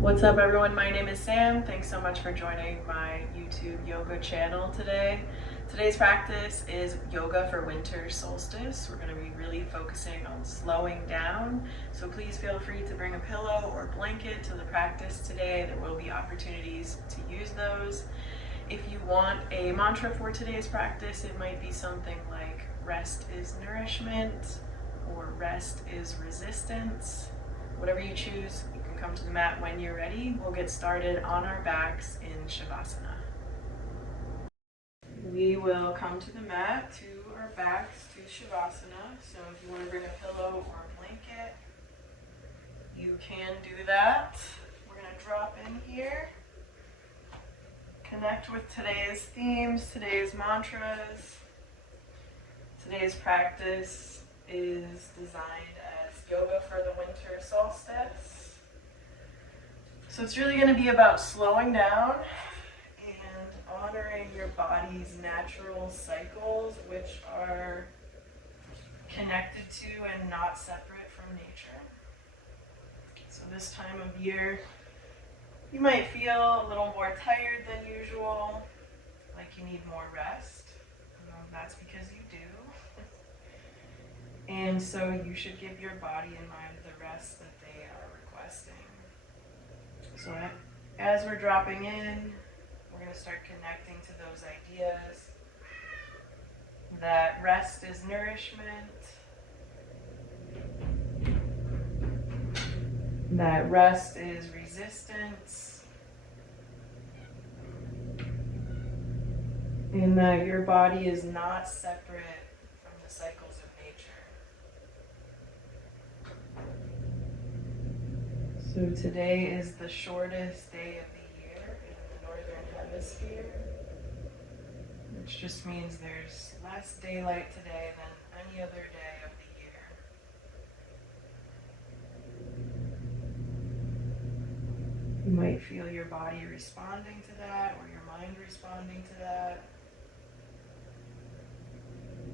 What's up everyone, my name is Sam. Thanks so much for joining my YouTube yoga channel today. Today's practice is yoga for winter solstice. We're going to be really focusing on slowing down, so please feel free to bring a pillow or blanket to the practice today. There will be opportunities to use those. If you want a mantra for today's practice, it might be something like rest is nourishment or rest is resistance. Whatever you choose, you can come to the mat when you're ready. We'll get started on our backs in Shavasana. We will come to the mat to our backs to Shavasana. So if you want to bring a pillow or a blanket, you can do that. We're going to drop in here. Connect with today's themes, today's mantras. Today's practice is designed as yoga for the winter solstice. So it's really going to be about slowing down and honoring your body's natural cycles, which are connected to and not separate from nature. So this time of year, you might feel a little more tired than usual, like you need more rest. That's because you do. And so you should give your body and mind the rest that they are requesting. So as we're dropping in, we're going to start connecting to those ideas that rest is nourishment, that rest is resistance, and that your body is not separate from the cycles of nature. So today is the shortest day of the year in the Northern Hemisphere, which just means there's less daylight today than any other day of the year. You might feel your body responding to that, or your mind responding to that,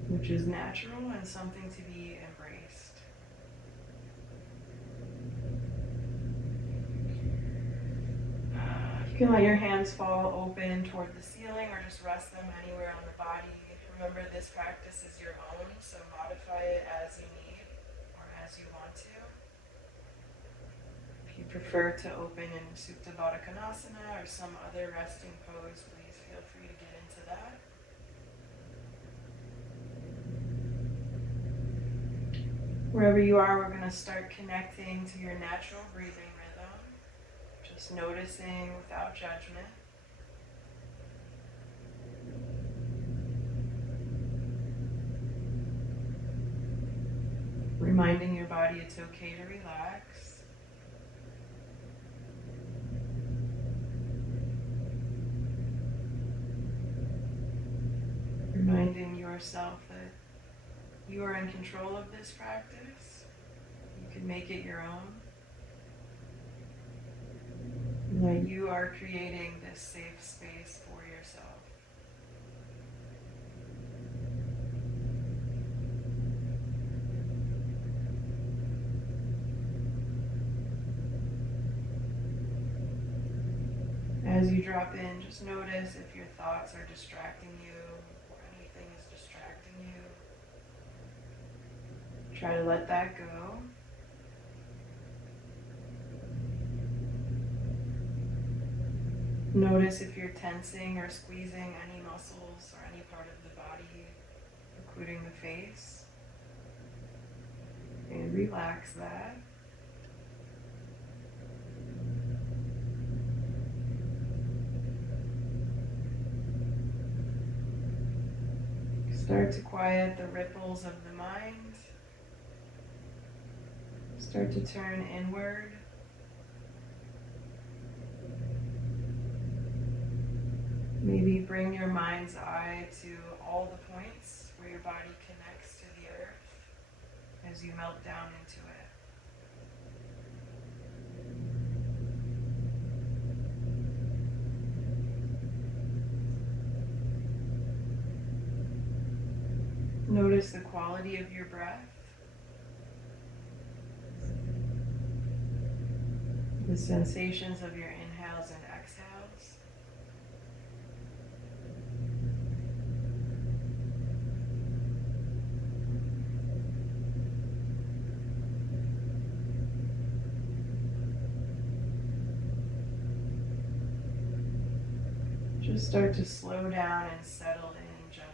which is natural and something to be embraced. You can let your hands fall open toward the ceiling or just rest them anywhere on the body. Remember, this practice is your own, so modify it as you need or as you want to. If you prefer to open in Supta Baddha Konasana or some other resting pose, please feel free to get into that. Wherever you are, we're going to start connecting to your natural breathing rhythm, just noticing without judgment. Reminding your body it's okay to relax. Reminding yourself that you are in control of this practice. You can make it your own. And that you are creating this safe space for yourself. As you drop in, just notice if your thoughts are distracting you or anything is distracting you. Try to let that go. Notice if you're tensing or squeezing any muscles or any part of the body, including the face. And relax that. Start to quiet the ripples of the mind. Start to turn inward. Maybe bring your mind's eye to all the points where your body connects to the earth as you melt down into it. Notice the quality of your breath. the sensations of your inhales and exhales. Just start to slow down and settle in generally.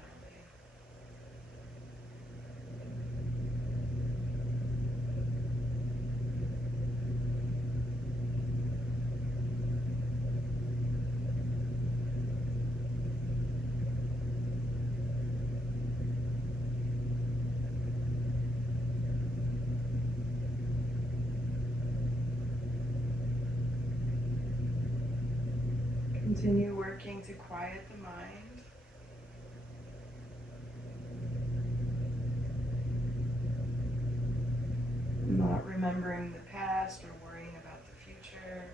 Continue working to quiet the mind. Not remembering the past or worrying about the future.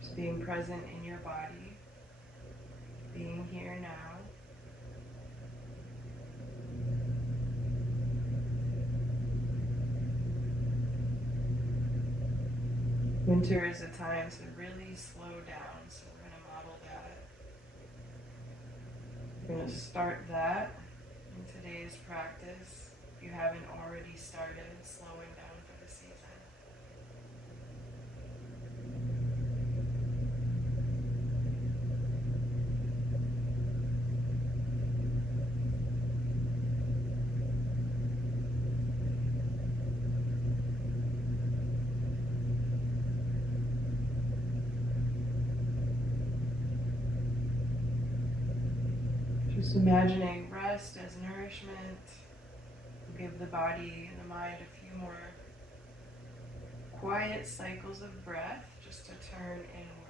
Just being present in your body, being here now. Winter is a time to really slow down, so we're going to model that. We're going to start that in today's practice, if you haven't already started slowing down for the season. Just imagining rest as nourishment. Give the body and the mind a few more quiet cycles of breath just to turn inward.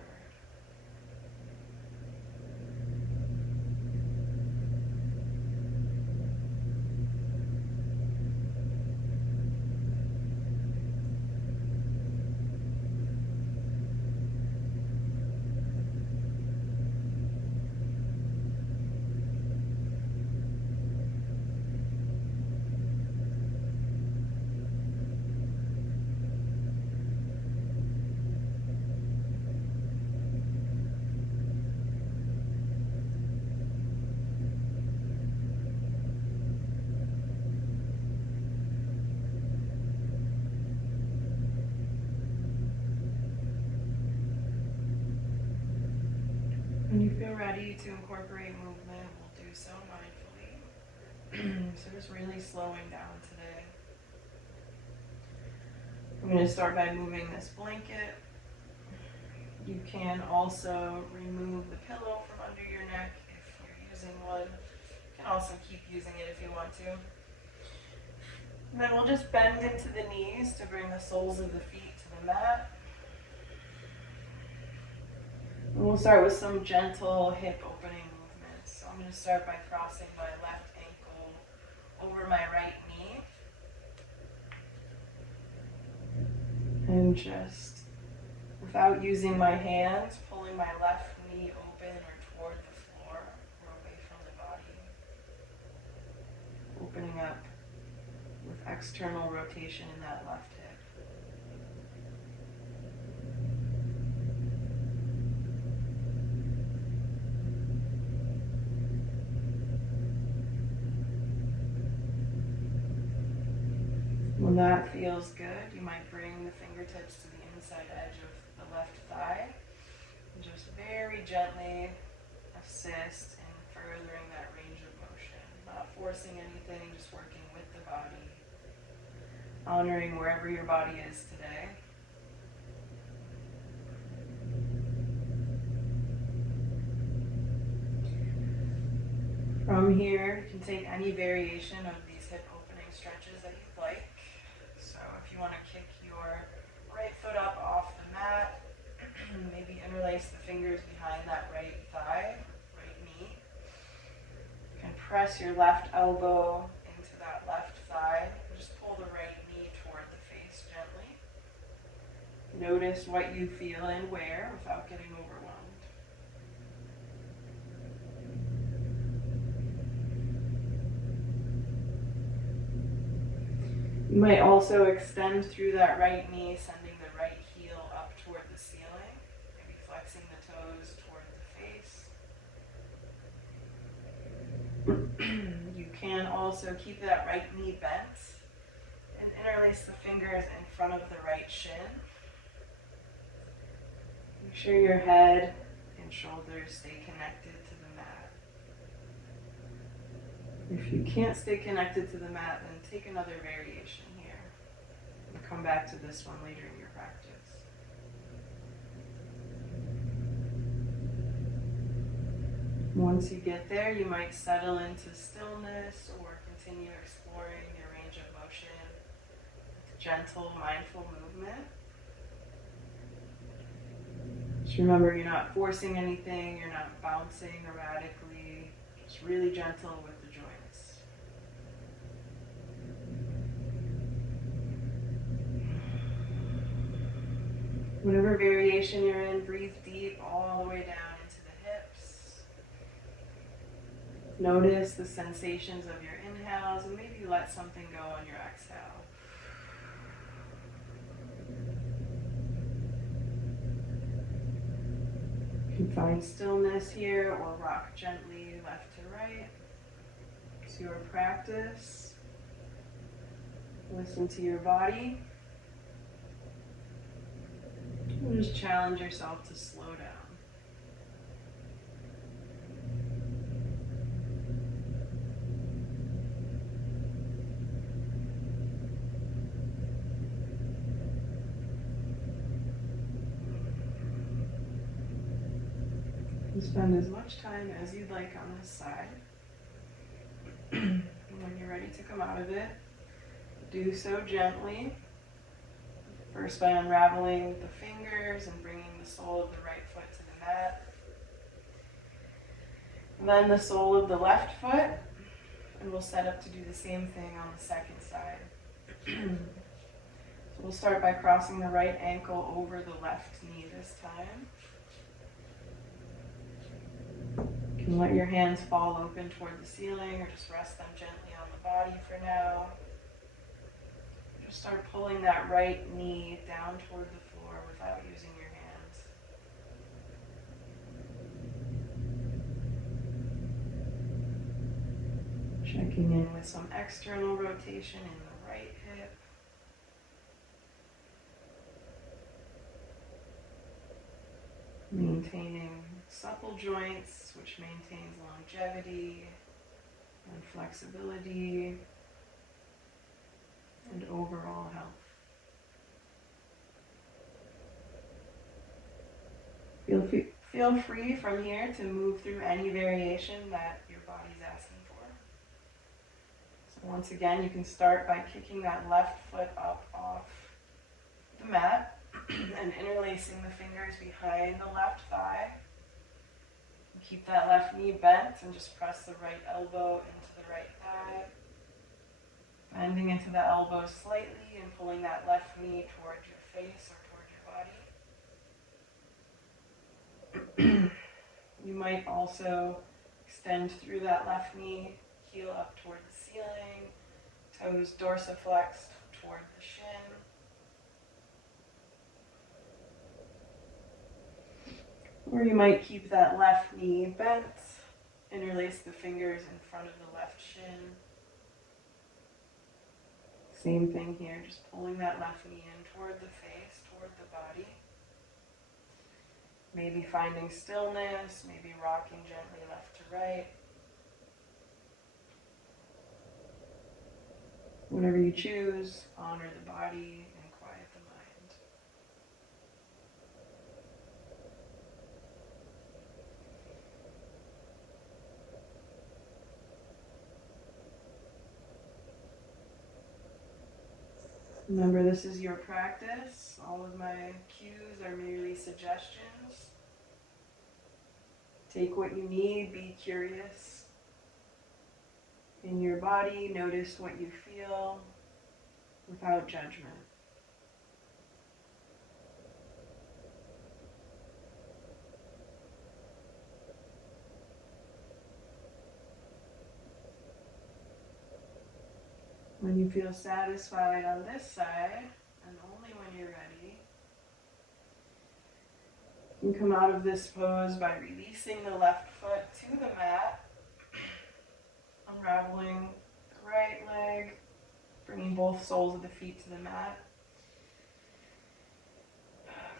When you feel ready to incorporate movement, we'll do so mindfully. So just really slowing down today. I'm going to start by moving this blanket. You can also remove the pillow from under your neck if you're using one. You can also keep using it if you want to. And then we'll just bend into the knees to bring the soles of the feet to the mat. And we'll start with some gentle hip opening movements. So I'm going to start by crossing my left ankle over my right knee. And just, without using my hands, pulling my left knee open or toward the floor or away from the body. Opening up with external rotation in that left hip. When that feels good, you might bring the fingertips to the inside edge of the left thigh and just very gently assist in furthering that range of motion. Not forcing anything, just working with the body, honoring wherever your body is today. From here, you can take any variation of these hip opening stretches that you'd like. So if you want to kick your right foot up off the mat, maybe interlace the fingers behind that right thigh, right knee. You can press your left elbow into that left thigh and just pull the right knee toward the face gently. Notice what you feel and where without getting overwhelmed. You might also extend through that right knee, sending the right pressing the toes toward the face. You can also keep that right knee bent and interlace the fingers in front of the right shin. Make sure your head and shoulders stay connected to the mat. If you can't stay connected to the mat, then take another variation here. And come back to this one later in your practice. Once you get there, you might settle into stillness or continue exploring your range of motion with gentle, mindful movement. Just remember, you're not forcing anything, you're not bouncing erratically, just really gentle with the joints. Whatever variation you're in, breathe deep all the way down into the hips. Notice the sensations of your inhales and maybe let something go on your exhale. You can find stillness here or rock gently left to right. It's your practice. Listen to your body. And just challenge yourself to slow down. You spend as much time as you'd like on this side. And when you're ready to come out of it, do so gently. First by unraveling the fingers and bringing the sole of the right foot to the mat. And then the sole of the left foot. And we'll set up to do the same thing on the second side. So we'll start by crossing the right ankle over the left knee this time. You can let your hands fall open toward the ceiling or just rest them gently on the body for now. Just start pulling that right knee down toward the floor without using your hands. Checking in with some external rotation in the right hip. Maintaining supple joints, which maintains longevity and flexibility and overall health. Feel free from here to move through any variation that your body's asking for. So once again, you can start by kicking that left foot up off the mat and interlacing the fingers behind the left thigh. Keep that left knee bent and just press the right elbow into the right thigh. Bending into the elbow slightly and pulling that left knee toward your face or toward your body. You might also extend through that left knee, heel up toward the ceiling, toes dorsiflexed toward the shin. Or you might keep that left knee bent, interlace the fingers in front of the left shin. Same thing here, just pulling that left knee in toward the face, toward the body. Maybe finding stillness, maybe rocking gently left to right. Whatever you choose, honor the body and quiet the mind. Remember, this is your practice. All of my cues are merely suggestions. Take what you need, be curious. In your body, notice what you feel without judgment. When you feel satisfied on this side, and only when you're ready, You can come out of this pose by releasing the left foot to the mat, unraveling the right leg, bringing both soles of the feet to the mat.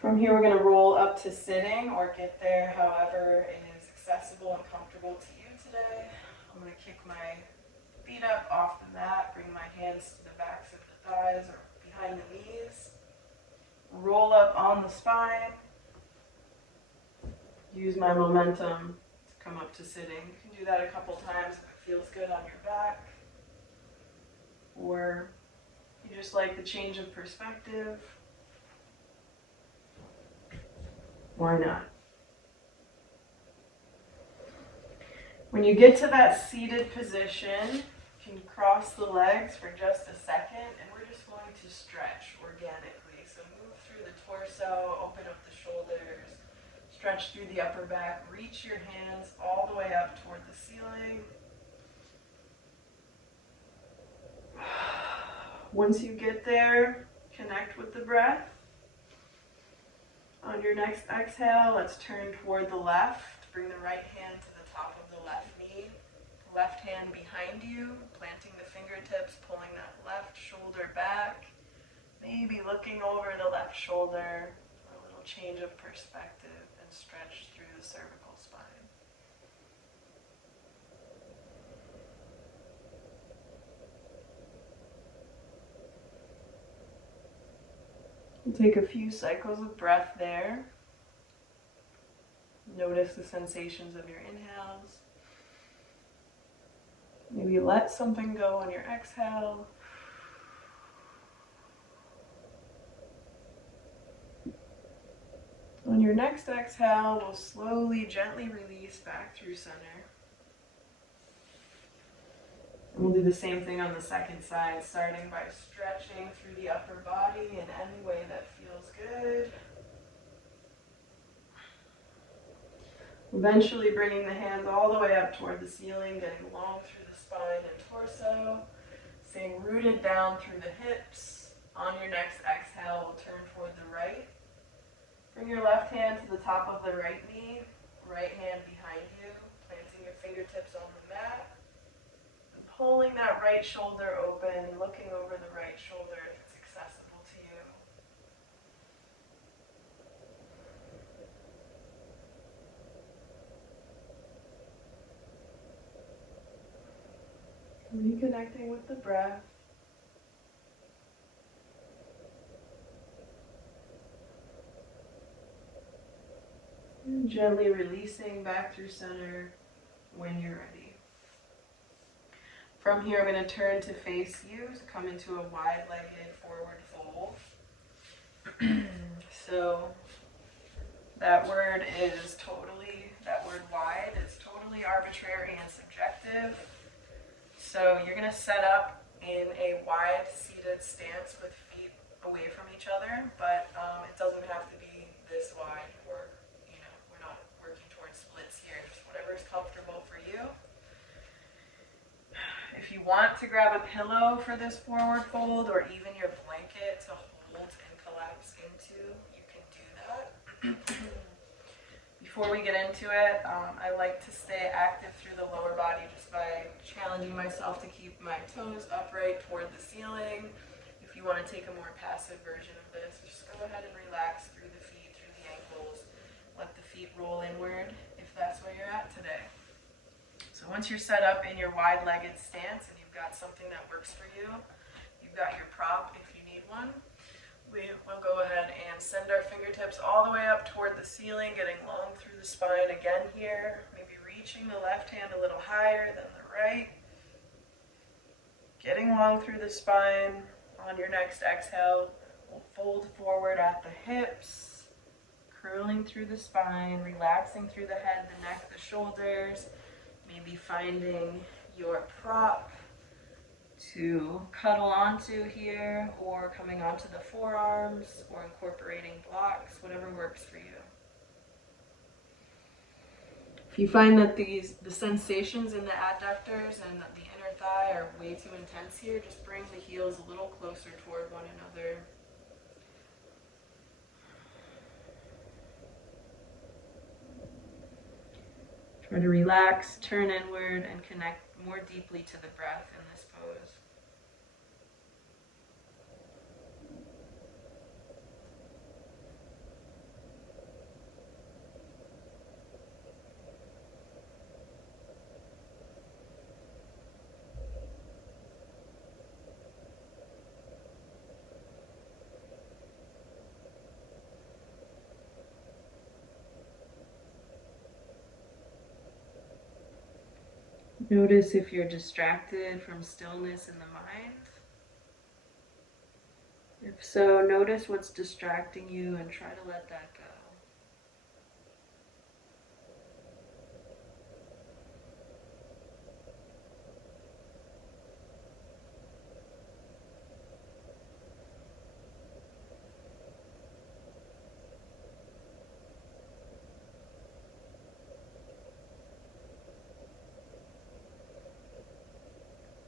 From here, we're going to roll up to sitting, or get there however is accessible and comfortable to you today. I'm going to kick my feet up off the mat, bring my hands to the backs of the thighs or behind the knees. Roll up on the spine. Use my momentum to come up to sitting. You can do that a couple times if it feels good on your back. Or you just like the change of perspective. Why not? When you get to that seated position, you can cross the legs for just a second, and we're just going to stretch organically. So move through the torso, open up the shoulders, stretch through the upper back, reach your hands all the way up toward the ceiling. Once you get there, connect with the breath. On your next exhale, let's turn toward the left. Bring the right hand to the top of the left knee. Left hand behind you, planting the fingertips, pulling that left shoulder back. Maybe looking over the left shoulder, a little change of perspective, and stretch through the cervical spine. We'll take a few cycles of breath there. Notice the sensations of your inhales. Maybe let something go on your exhale. On your next exhale, we'll slowly, gently release back through center. And we'll do the same thing on the second side, starting by stretching through the upper body in any way that feels good. Eventually bringing the hands all the way up toward the ceiling, getting long through the spine and torso, staying rooted down through the hips. On your next exhale, we'll turn toward the right. Bring your left hand to the top of the right knee, right hand behind you, planting your fingertips on the mat. Pulling that right shoulder open, looking over the right shoulder if it's accessible to you. Reconnecting with the breath. And gently releasing back through center when you're ready. From here, I'm going to turn to face you, so come into a wide-legged forward fold. So that word wide is totally arbitrary and subjective. So you're going to set up in a wide seated stance with feet away from each other, but it doesn't have to be this wide, or we're not working towards splits here, just whatever is comfortable for you. If you want to grab a pillow for this forward fold, or even your blanket to hold and collapse into, you can do that. Before we get into it, I like to stay active through the lower body just by challenging myself to keep my toes upright toward the ceiling. If you want to take a more passive version of this, just go ahead and relax through the feet, through the ankles. Let the feet roll inward if that's where you're at today. So once you're set up in your wide-legged stance and you've got something that works for you, you've got your prop if you need one, we'll go ahead and send our fingertips all the way up toward the ceiling, getting long through the spine again here, maybe reaching the left hand a little higher than the right, getting long through the spine. On your next exhale, we'll fold forward at the hips, curling through the spine, relaxing through the head, the neck, the shoulders. Maybe finding your prop to cuddle onto here, or coming onto the forearms, or incorporating blocks, whatever works for you. If you find that the sensations in the adductors and the inner thigh are way too intense here, just bring the heels a little closer toward one another. Try to relax, turn inward, and connect more deeply to the breath in this pose. Notice if you're distracted from stillness in the mind. If so, notice what's distracting you and try to let that go.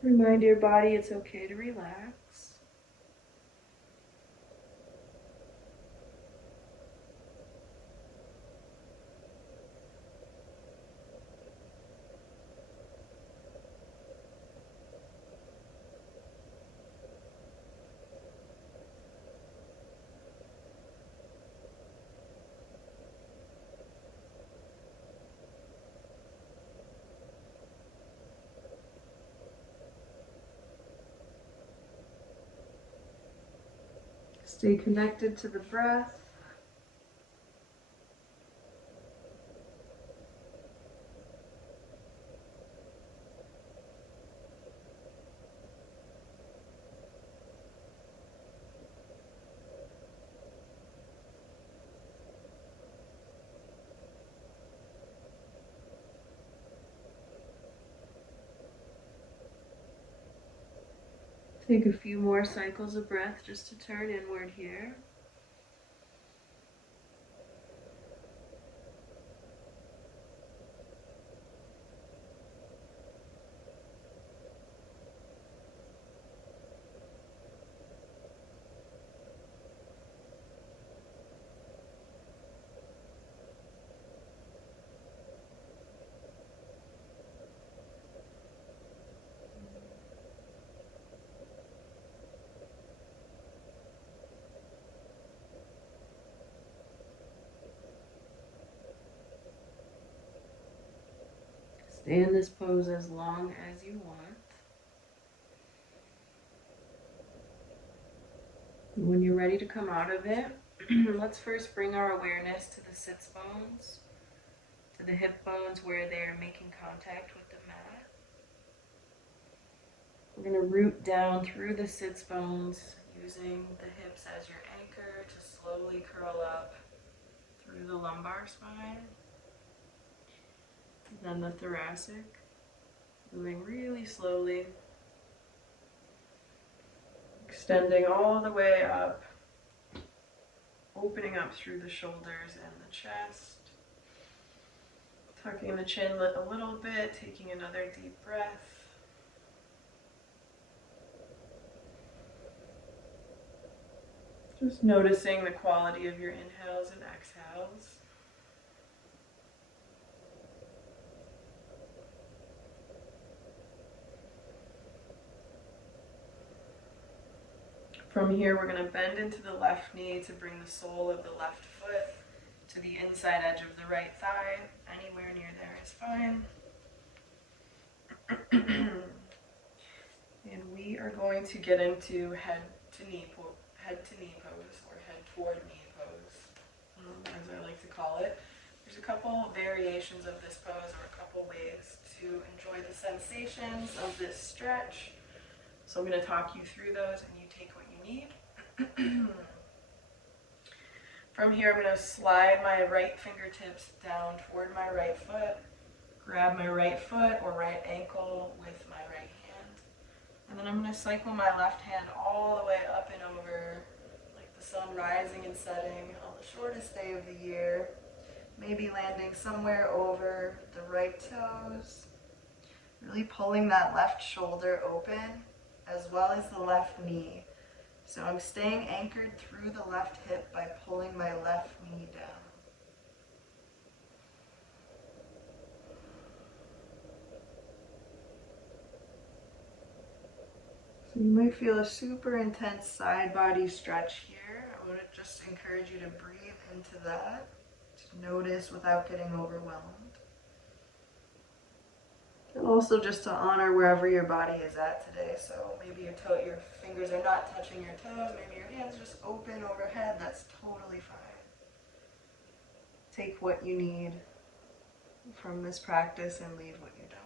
Remind your body it's okay to relax. Stay connected to the breath. Take a few more cycles of breath just to turn inward here. Stay in this pose as long as you want. When you're ready to come out of it, let's first bring our awareness to the sits bones, to the hip bones where they're making contact with the mat. We're going to root down through the sits bones, using the hips as your anchor to slowly curl up through the lumbar spine. Then the thoracic, moving really slowly, extending all the way up, opening up through the shoulders and the chest, tucking the chin a little bit, taking another deep breath. Just noticing the quality of your inhales and exhales. From here, we're going to bend into the left knee to bring the sole of the left foot to the inside edge of the right thigh. Anywhere near there is fine. And we are going to get into head to knee pose, or head toward knee pose, as I like to call it. There's a couple variations of this pose, or a couple ways to enjoy the sensations of this stretch. So I'm going to talk you through those, and you take what you need. From here, I'm going to slide my right fingertips down toward my right foot, grab my right foot or right ankle with my right hand, and then I'm going to cycle my left hand all the way up and over, like the sun rising and setting on the shortest day of the year, maybe landing somewhere over the right toes, really pulling that left shoulder open, as well as the left knee. So I'm staying anchored through the left hip by pulling my left knee down. So you might feel a super intense side body stretch here. I would just encourage you to breathe into that, to notice without getting overwhelmed. And also just to honor wherever your body is at today. So maybe your fingers are not touching your toes, maybe your hands are just open overhead. That's totally fine. Take what you need from this practice and leave what you don't.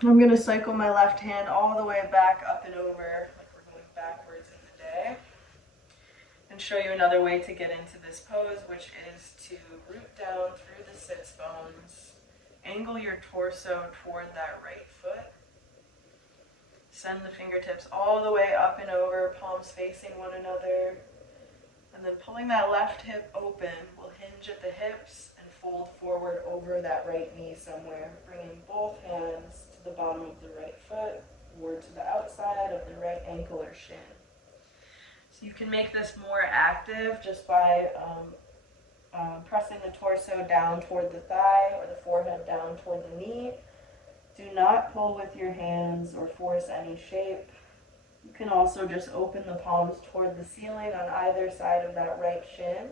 I'm going to cycle my left hand all the way back up and over, like we're going backwards in the day, and show you another way to get into this pose, which is to root down through the sits bones, angle your torso toward that right foot, send the fingertips all the way up and over, palms facing one another, and then pulling that left hip open, we'll hinge at the hips and fold forward over that right knee somewhere, bringing both hands to the bottom of the right foot or to the outside of the right ankle or shin. So you can make this more active just by pressing the torso down toward the thigh or the forehead down toward the knee. Do not pull with your hands or force any shape. You can also just open the palms toward the ceiling on either side of that right shin.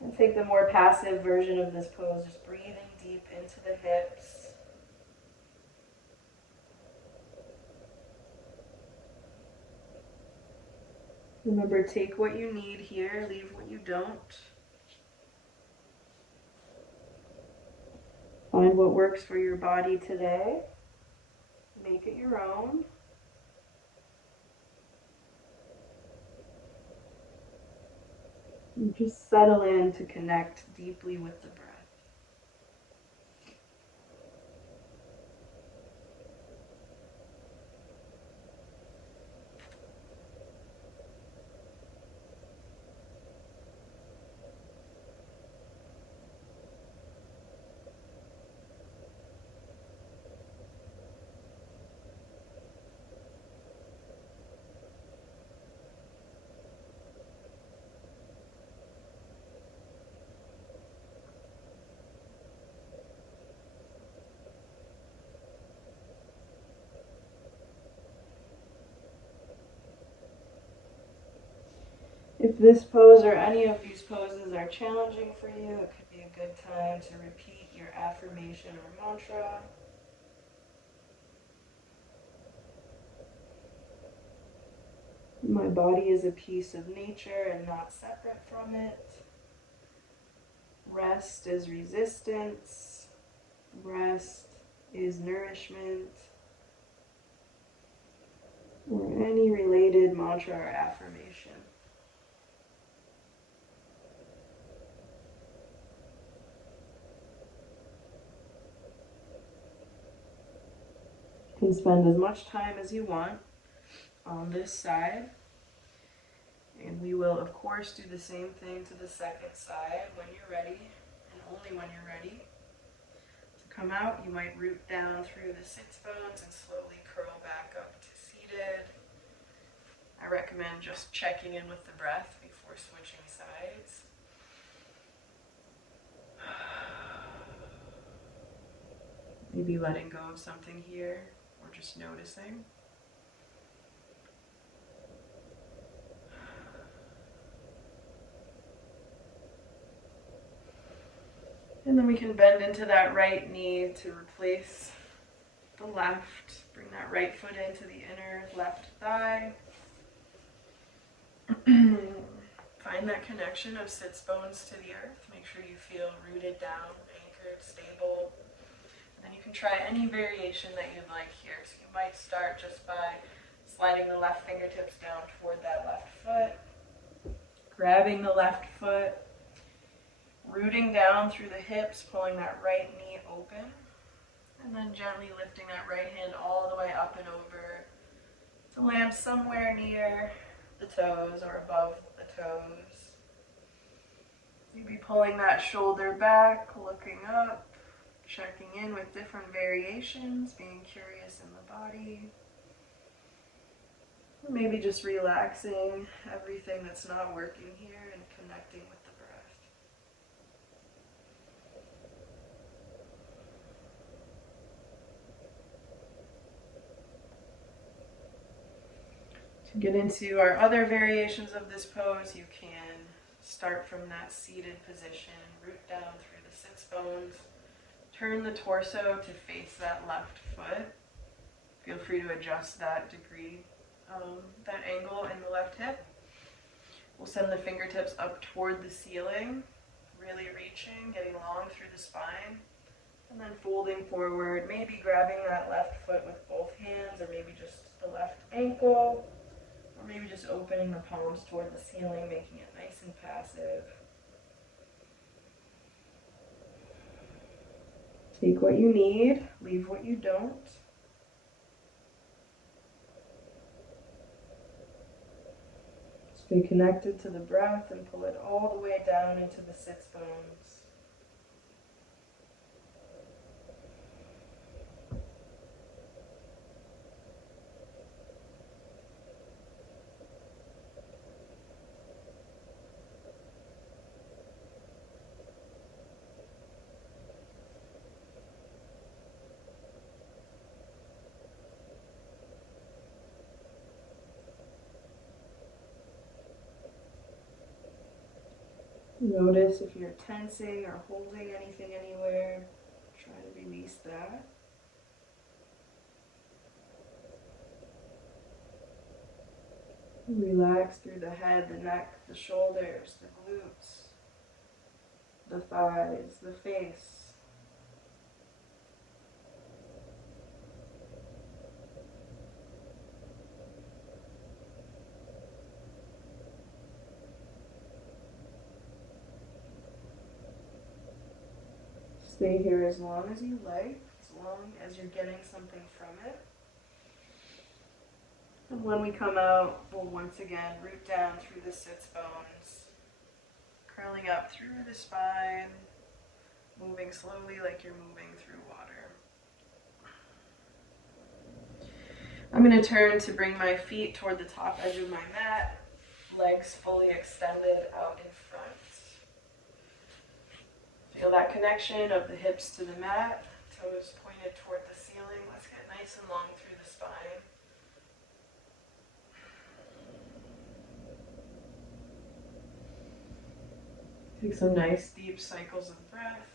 And take the more passive version of this pose, just breathing deep into the hips. Remember, take what you need here, leave what you don't. Find what works for your body today. Make it your own. And just settle in to connect deeply with the breath. If this pose or any of these poses are challenging for you, it could be a good time to repeat your affirmation or mantra. My body is a piece of nature and not separate from it. Rest is resistance. Rest is nourishment. Or any related mantra or affirmation. You can spend as much time as you want on this side. And we will, of course, do the same thing to the second side when you're ready, and only when you're ready. To come out, you might root down through the sits bones and slowly curl back up to seated. I recommend just checking in with the breath before switching sides. Maybe letting go of something here, or just noticing. And then we can bend into that right knee to replace the left. Bring that right foot into the inner left thigh. Find that connection of sits bones to the earth. Make sure you feel rooted down, anchored, stable. And then you can try any variation that you'd like here. So you might start just by sliding the left fingertips down toward that left foot, grabbing the left foot, rooting down through the hips, pulling that right knee open, and then gently lifting that right hand all the way up and over to land somewhere near the toes or above the toes. Maybe pulling that shoulder back, looking up, checking in with different variations, being curious in the body. Or maybe just relaxing everything that's not working here and connecting with the breath. To get into our other variations of this pose, you can start from that seated position, root down through the sits bones, turn the torso to face that left foot. Feel free to adjust that degree, that angle in the left hip. We'll send the fingertips up toward the ceiling, really reaching, getting long through the spine, and then folding forward, maybe grabbing that left foot with both hands, or maybe just the left ankle, or maybe just opening the palms toward the ceiling, making it nice and passive. Take what you need, leave what you don't. Stay connected to the breath and pull it all the way down into the sits bones. Notice if you're tensing or holding anything anywhere. Try to release that. Relax through the head, the neck, the shoulders, the glutes, the thighs, the face. Stay here as long as you like, as long as you're getting something from it. And when we come out, we'll once again root down through the sits bones, curling up through the spine, moving slowly like you're moving through water. I'm going to turn to bring my feet toward the top edge of my mat, legs fully extended out in front. Feel that connection of the hips to the mat, toes pointed toward the ceiling. Let's get nice and long through the spine. Take some nice deep cycles of breath.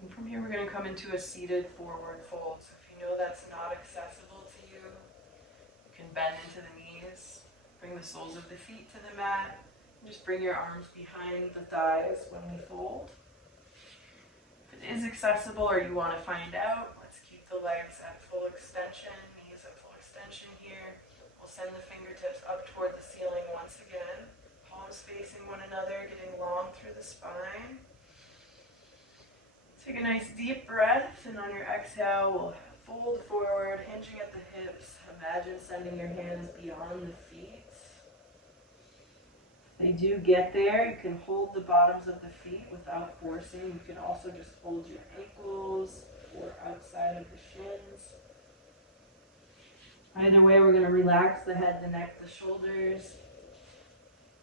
And from here we're going to come into a seated forward fold. So if you know that's not accessible to you, you can bend into the knees, bring the soles of the feet to the mat, and just bring your arms behind the thighs when we fold. If it is accessible or you want to find out, let's keep the legs at full extension, knees at full extension here. We'll send the fingertips up toward the ceiling once again, palms facing one another, getting long through the spine. Take a nice deep breath, and on your exhale, we'll fold forward, hinging at the hips. Imagine sending your hands beyond the feet. They do get there. You can hold the bottoms of the feet without forcing. You can also just hold your ankles or outside of the shins. Either way, we're going to relax the head, the neck, the shoulders.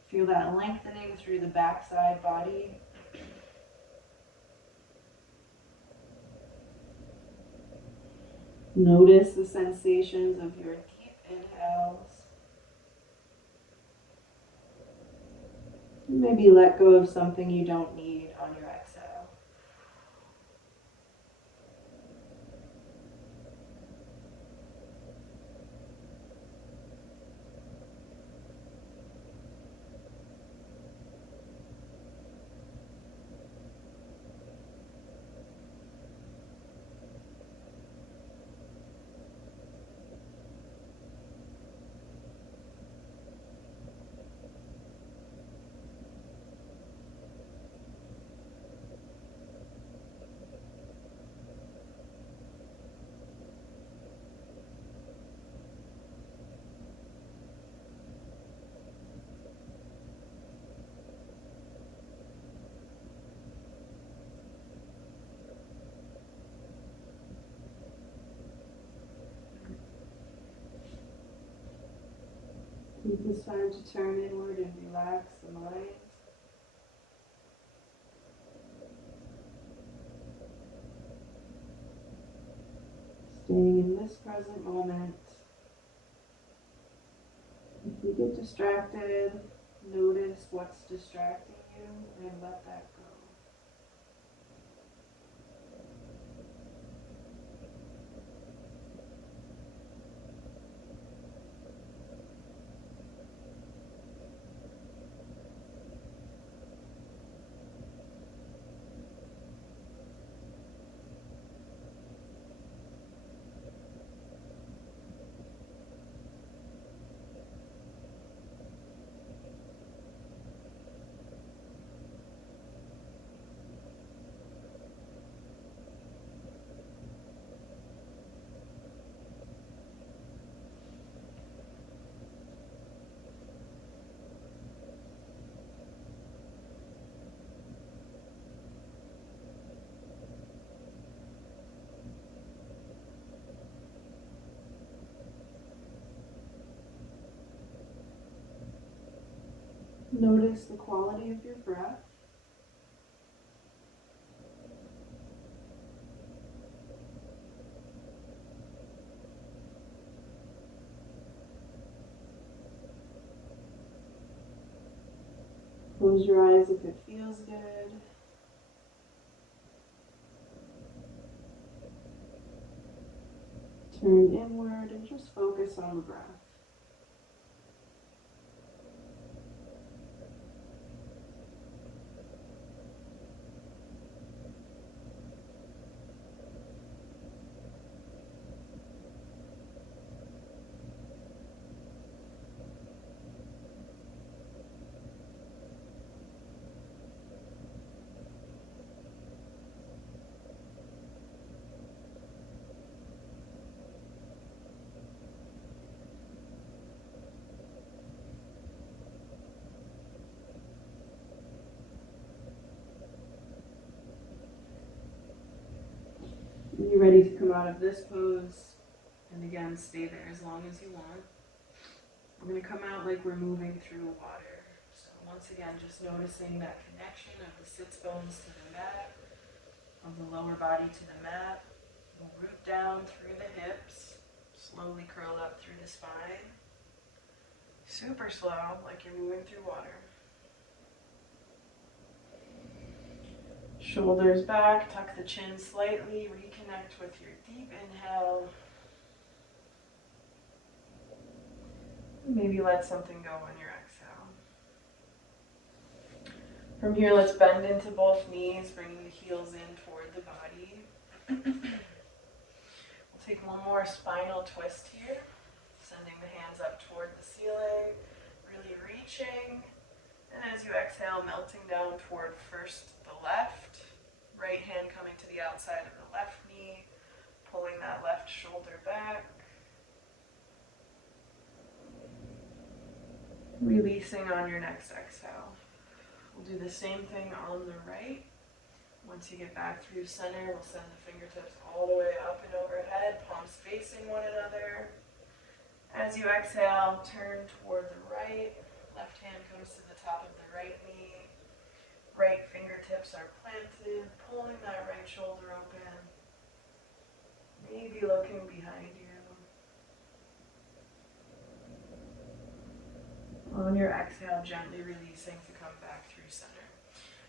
Feel that lengthening through the backside body. Notice the sensations of your deep inhales. Maybe let go of something you don't need on your exhale. Take this time to turn inward and relax the mind. Staying in this present moment. If you get distracted, notice what's distracting you and let that go. Notice the quality of your breath. Close your eyes if it feels good. Turn inward and just focus on the breath. When you're ready to come out of this pose, and again, stay there as long as you want. We're going to come out like we're moving through water. So once again, just noticing that connection of the sits bones to the mat, of the lower body to the mat. We'll root down through the hips, slowly curl up through the spine. Super slow, like you're moving through water. Shoulders back, tuck the chin slightly, reconnect with your deep inhale. Maybe let something go on your exhale. From here, let's bend into both knees, bringing the heels in toward the body. We'll take one more spinal twist here, sending the hands up toward the ceiling, really reaching. And as you exhale, melting down toward first the left, right hand coming to the outside of the left knee, pulling that left shoulder back. Releasing on your next exhale. We'll do the same thing on the right. Once you get back through center, we'll send the fingertips all the way up and overhead, palms facing one another. As you exhale, turn toward the right. Left hand comes to the top of the right knee. Right fingertips are planted, pulling that right shoulder open. Maybe looking behind you. On your exhale, gently releasing to come back through center.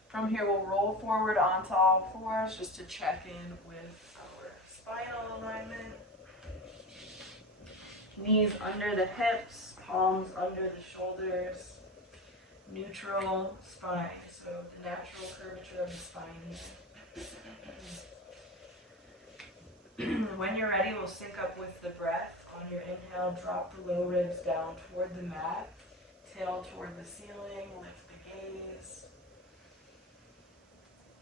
From here, we'll roll forward onto all fours just to check in with our spinal alignment. Knees under the hips, palms under the shoulders. Neutral spine, so the natural curvature of the spine here. When you're ready, we'll sync up with the breath. On your inhale, drop the low ribs down toward the mat. Tail toward the ceiling, lift the gaze.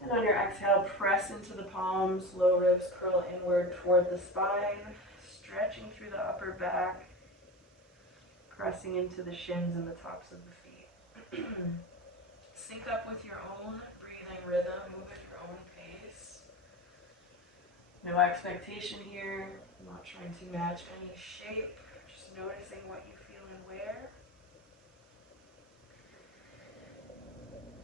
And on your exhale, press into the palms, low ribs curl inward toward the spine, stretching through the upper back, pressing into the shins and the tops of the feet. Sync up with your own breathing rhythm, move at your own pace. No expectation here, I'm not trying to match any shape, just noticing what you feel and where.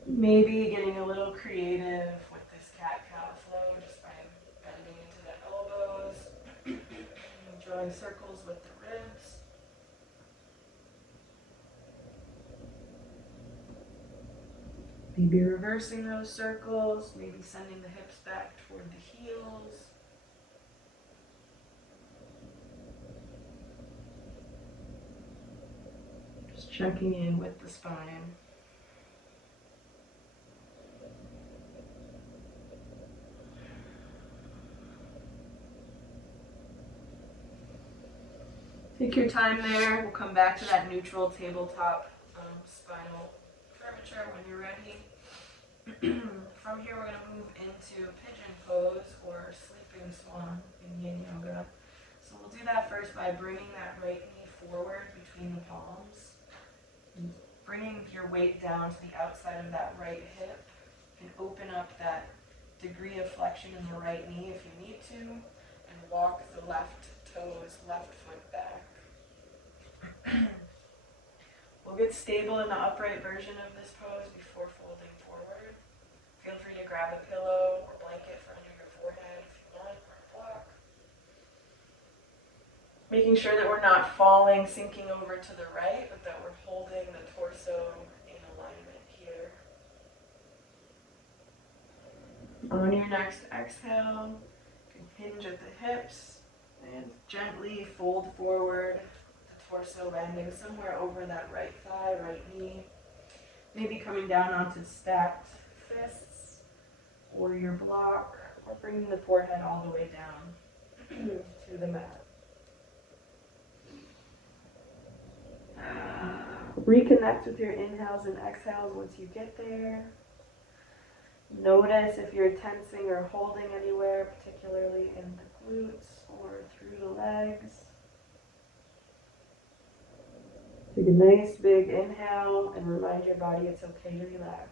Maybe getting a little creative with this cat-cow flow just by bending into the elbows, drawing circles with the ribs. Maybe reversing those circles, maybe sending the hips back toward the heels. Just checking in with the spine. Take your time there. We'll come back to that neutral tabletop spinal curvature when you're ready. From here, we're going to move into pigeon pose or sleeping swan in yin yoga. So we'll do that first by bringing that right knee forward between the palms. And bringing your weight down to the outside of that right hip. You can open up that degree of flexion in the right knee if you need to, and walk the left toes, left foot back. We'll get stable in the upright version of this pose before folding forward. Feel free to grab a pillow or blanket for under your forehead if you want, or a block. Making sure that we're not falling, sinking over to the right, but that we're holding the torso in alignment here. On your next exhale, you can hinge at the hips and gently fold forward, the torso landing somewhere over that right thigh, right knee. Maybe coming down onto stacked fists or your block, or bringing the forehead all the way down to the mat. Reconnect with your inhales and exhales once you get there. Notice if you're tensing or holding anywhere, particularly in the glutes or through the legs. Take a nice big inhale and remind your body it's okay to relax.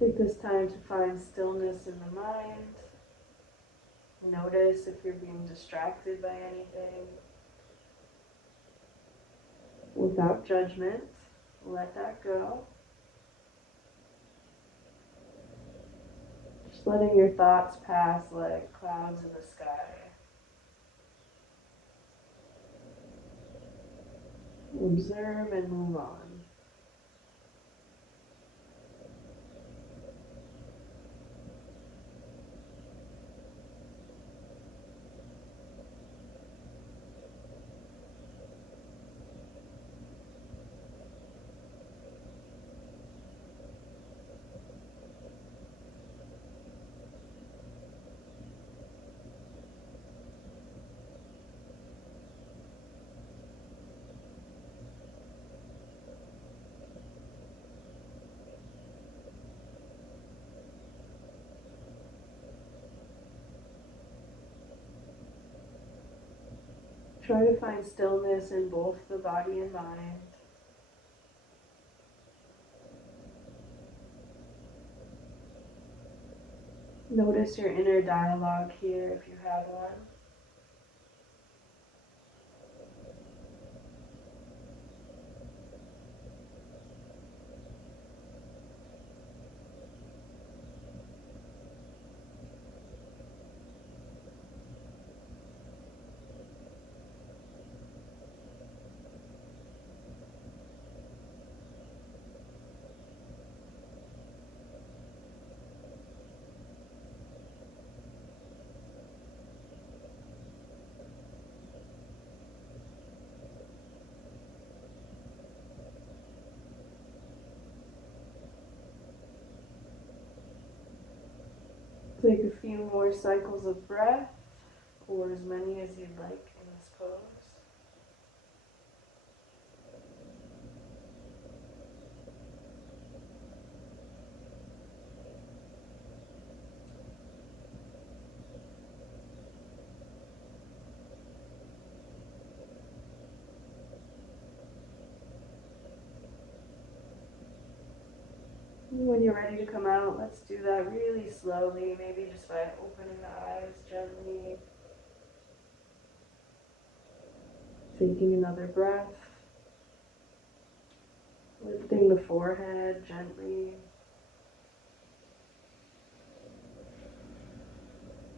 Take this time to find stillness in the mind. Notice if you're being distracted by anything. Without judgment, let that go. Just letting your thoughts pass like clouds in the sky. Observe and move on. Try to find stillness in both the body and mind. Notice your inner dialogue here if you have one. Take a few more cycles of breath, or as many as you'd like in this pose. When you're ready to come out, let's do that really slowly, maybe just by opening the eyes gently. Taking another breath. Lifting the forehead gently.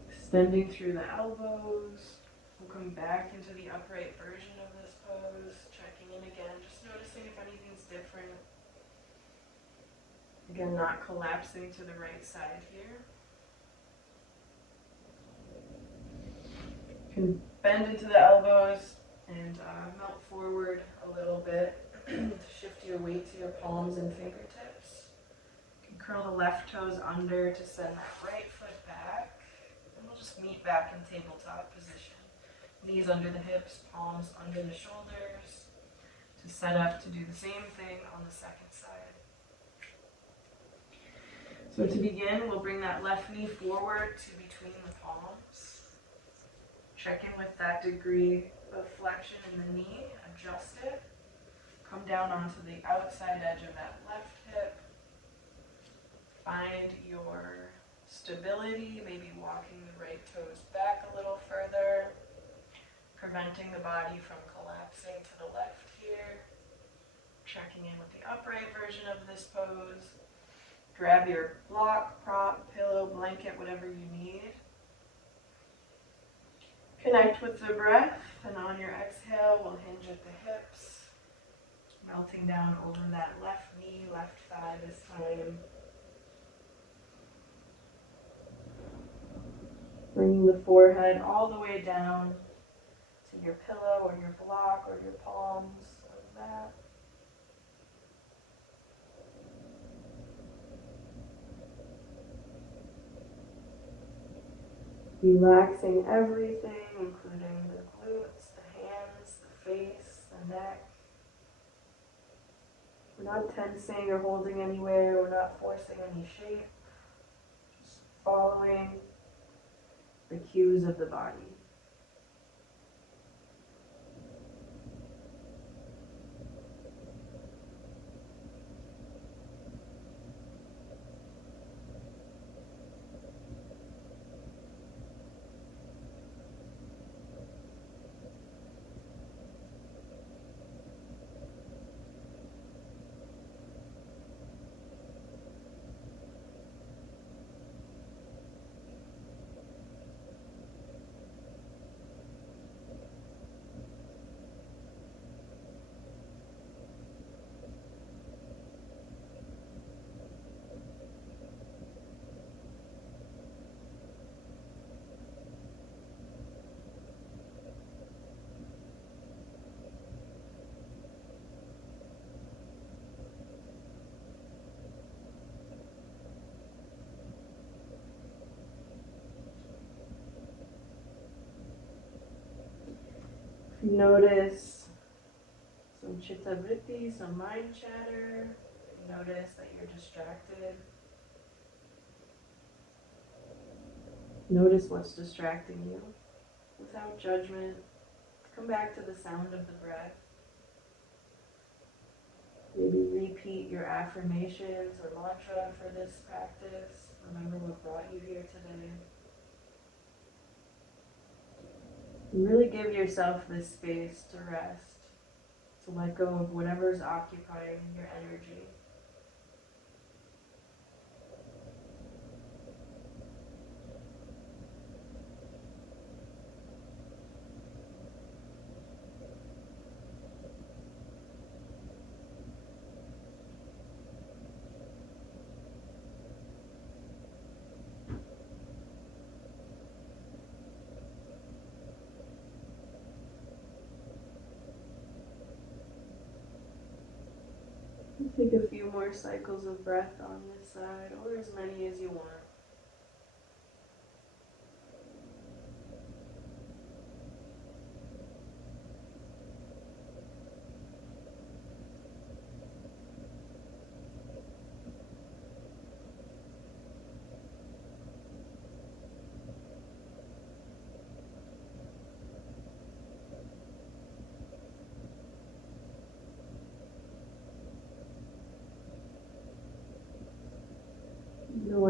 Extending through the elbows. We'll come back into the upright version of this pose. Checking in again, just noticing if anything's different. Again, not collapsing to the right side here. You can bend into the elbows and melt forward a little bit. Shift your weight to your palms and fingertips. You can curl the left toes under to send that right foot back. And we'll just meet back in tabletop position. Knees under the hips, palms under the shoulders. To set up to do the same thing on the second side. So to begin, we'll bring that left knee forward to between the palms. Check in with that degree of flexion in the knee, adjust it. Come down onto the outside edge of that left hip. Find your stability, maybe walking the right toes back a little further, preventing the body from collapsing to the left here. Checking in with the upright version of this pose. Grab your block, prop, pillow, blanket, whatever you need. Connect with the breath, and on your exhale, we'll hinge at the hips, melting down over that left knee, left thigh this time. Bringing the forehead all the way down to your pillow or your block or your palms, like that. Relaxing everything, including the glutes, the hands, the face, the neck. We're not tensing or holding anywhere. We're not forcing any shape. Just following the cues of the body. If you notice some chitta vritti, some mind chatter, notice that you're distracted. Notice what's distracting you without judgment. Come back to the sound of the breath. Maybe repeat your affirmations or mantra for this practice. Remember what brought you here today. And really give yourself this space to rest, to let go of whatever's occupying your energy. Take a few more cycles of breath on this side, or as many as you want.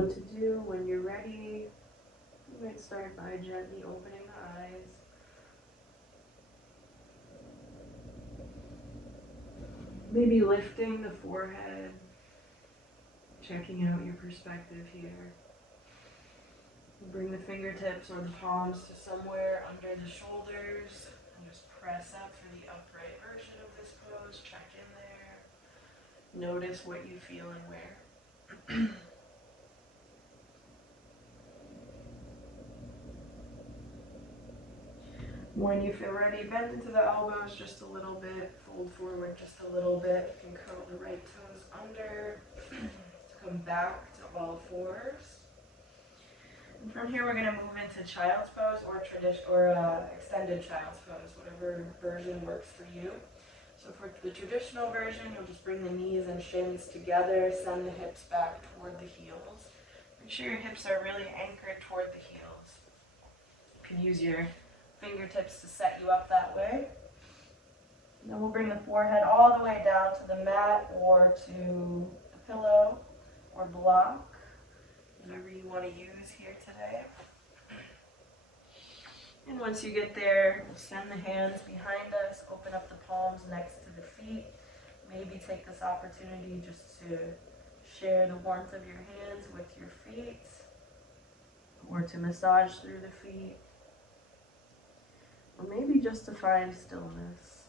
what to do. When you're ready, you might start by gently opening the eyes. Maybe lifting the forehead, checking out your perspective here. Bring the fingertips or the palms to somewhere under the shoulders and just press up for the upright version of this pose. Check in there. Notice what you feel and where. When you feel ready, bend into the elbows just a little bit, fold forward just a little bit. You can curl the right toes under to come back to all fours. And from here, we're going to move into child's pose or extended child's pose, whatever version works for you. So for the traditional version, you'll just bring the knees and shins together, send the hips back toward the heels. Make sure your hips are really anchored toward the heels. You can use your fingertips to set you up that way. And then we'll bring the forehead all the way down to the mat or to a pillow or block, whatever you want to use here today. And once you get there, we'll send the hands behind us, open up the palms next to the feet. Maybe take this opportunity just to share the warmth of your hands with your feet or to massage through the feet. Or maybe just to find stillness.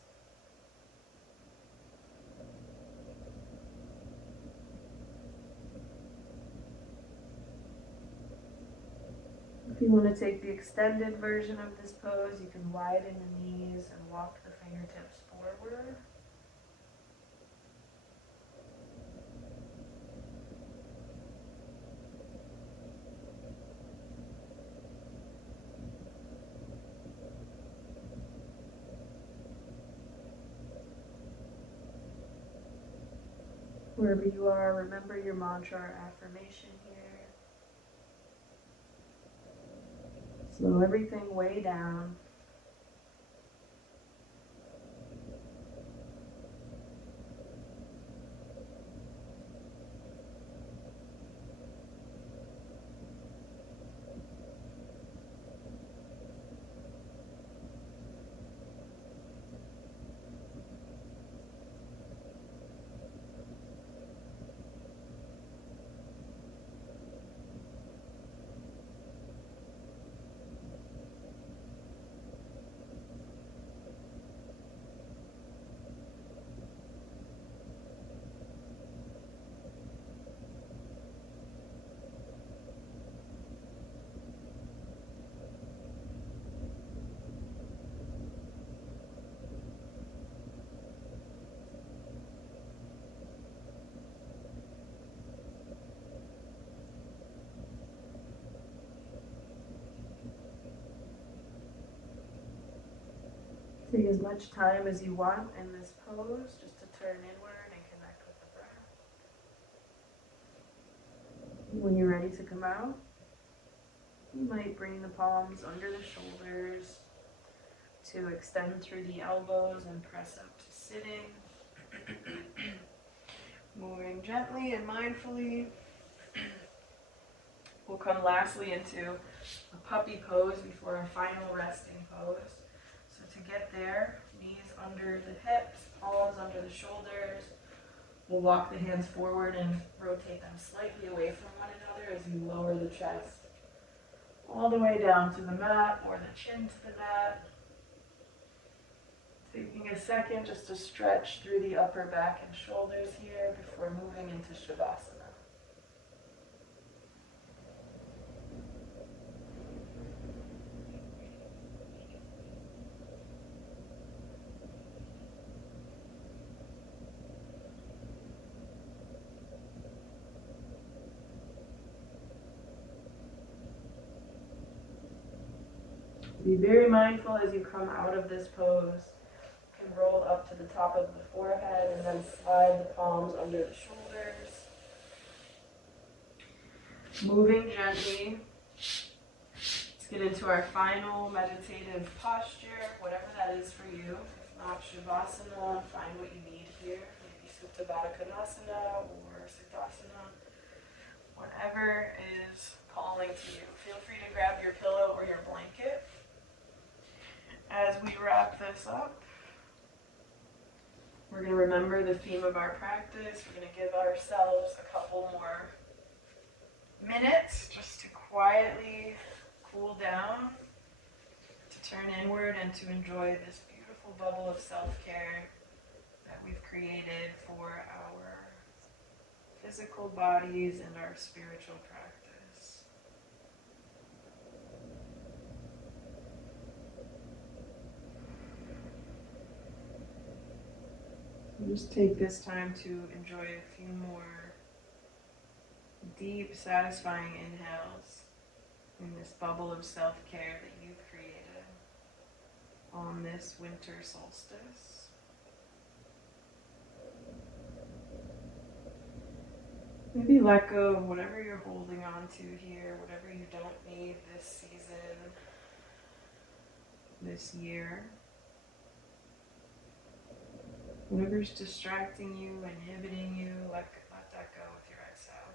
If you want to take the extended version of this pose, you can widen the knees and walk the fingertips forward. Wherever you are, remember your mantra or affirmation here. Slow everything way down. Take as much time as you want in this pose just to turn inward and connect with the breath. When you're ready to come out, you might bring the palms under the shoulders to extend through the elbows and press up to sitting. Moving gently and mindfully. We'll come lastly into a puppy pose before our final resting pose. To get there, knees under the hips, palms under the shoulders. We'll walk the hands forward and rotate them slightly away from one another as you lower the chest all the way down to the mat or the chin to the mat. Taking a second just to stretch through the upper back and shoulders here before moving into Shavasana. Be very mindful as you come out of this pose. You can roll up to the top of the forehead and then slide the palms under the shoulders. Moving gently. Let's get into our final meditative posture, whatever that is for you. If not Shavasana, find what you need here. Maybe Supta Baddha Konasana or Siddhasana. whatever is calling to you. Feel free to grab your pillow or your blanket. As we wrap this up, we're going to remember the theme of our practice. We're going to give ourselves a couple more minutes just to quietly cool down, to turn inward, and to enjoy this beautiful bubble of self-care that we've created for our physical bodies and our spiritual practice. Just take this time to enjoy a few more deep, satisfying inhales in this bubble of self-care that you've created on this winter solstice. Maybe let go of whatever you're holding on to here, whatever you don't need this season, this year. Whatever's distracting you, inhibiting you, let that go with your exhale.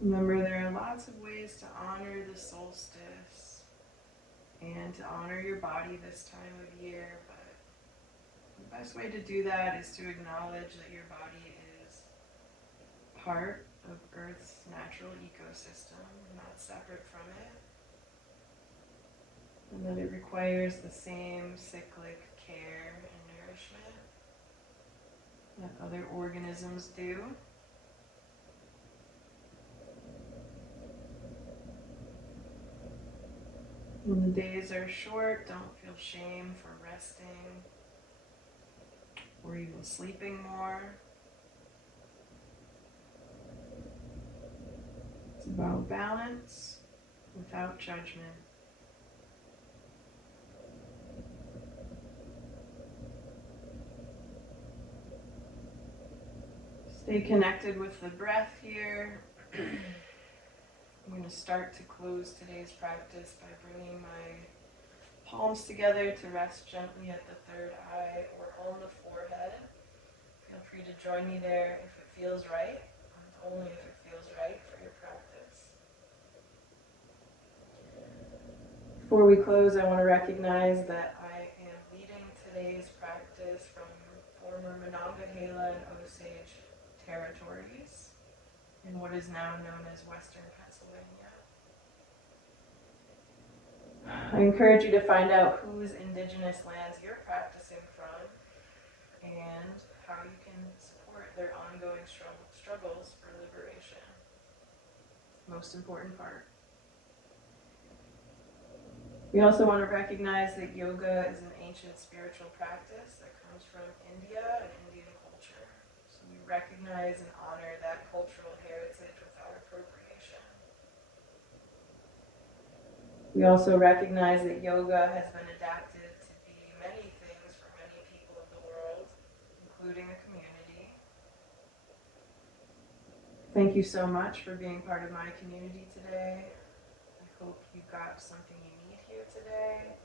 Remember, there are lots of ways to honor the solstice and to honor your body this time of year, but the best way to do that is to acknowledge that your body is part of Earth's natural ecosystem, not separate from it, and that it requires the same cyclic care and nourishment that other organisms do. When the days are short, don't feel shame for resting or even sleeping more. It's about balance without judgment. Stay connected with the breath here. I'm going to start to close today's practice by bringing my palms together to rest gently at the third eye or on the forehead. Feel free to join me there if it feels right, and only if it feels right for your practice. Before we close, I want to recognize that I am leading today's practice from former Monongahela and Osage territories in what is now known as Western Pennsylvania. I encourage you to find out whose indigenous lands you're practicing from and how you can support their ongoing struggles for liberation. Most important part. We also want to recognize that yoga is an ancient spiritual practice that comes from India and Indian culture. So we recognize and honor that cultural heritage without appropriation. We also recognize that yoga has been adapted to be many things for many people of the world, including a community. Thank you so much for being part of my community today. I hope you got something you need here today,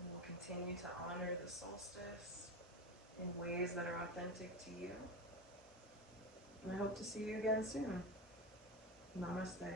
and we'll continue to honor the solstice in ways that are authentic to you. And I hope to see you again soon. Namaste.